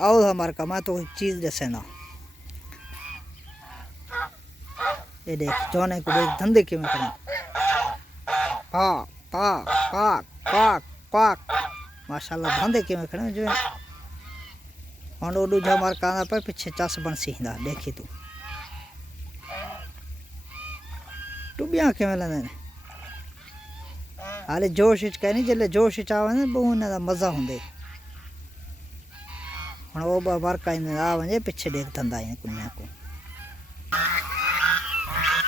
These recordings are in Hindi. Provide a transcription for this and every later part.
आओ हमारे का मैं तो एक चीज़ जैसे ना ये देख जोने को देख धंधे क्यों करें पा पा पाक पाक पाक माशाल्लाह धंधे क्यों करें जो हम ओडू जो हमारे काना पर पीछे चास बन सीधा देखी तू टुबिया क्यों लेने हाले जोश इच कह नहीं जल्ले जोश इच आवे ना बहु ना मजा होंदे हम वो बार का इन आवे पीछे देख धंधा है कुन्या को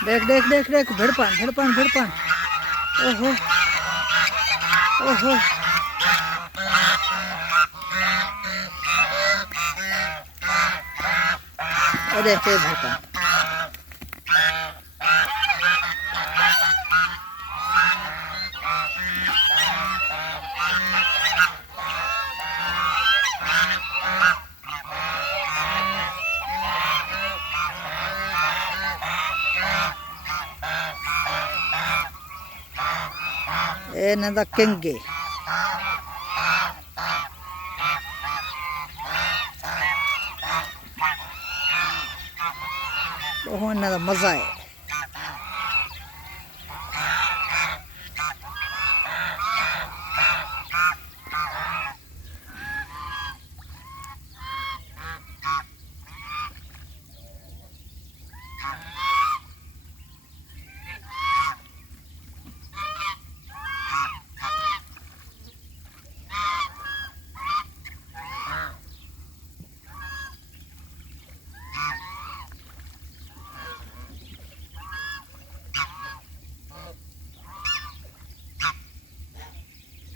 देख देख देख देख भिड़पन भिड़पन भिड़पन ओहो ओहो अरे के भिड़पन ए नदा किंगे बहुत नदा मजा है।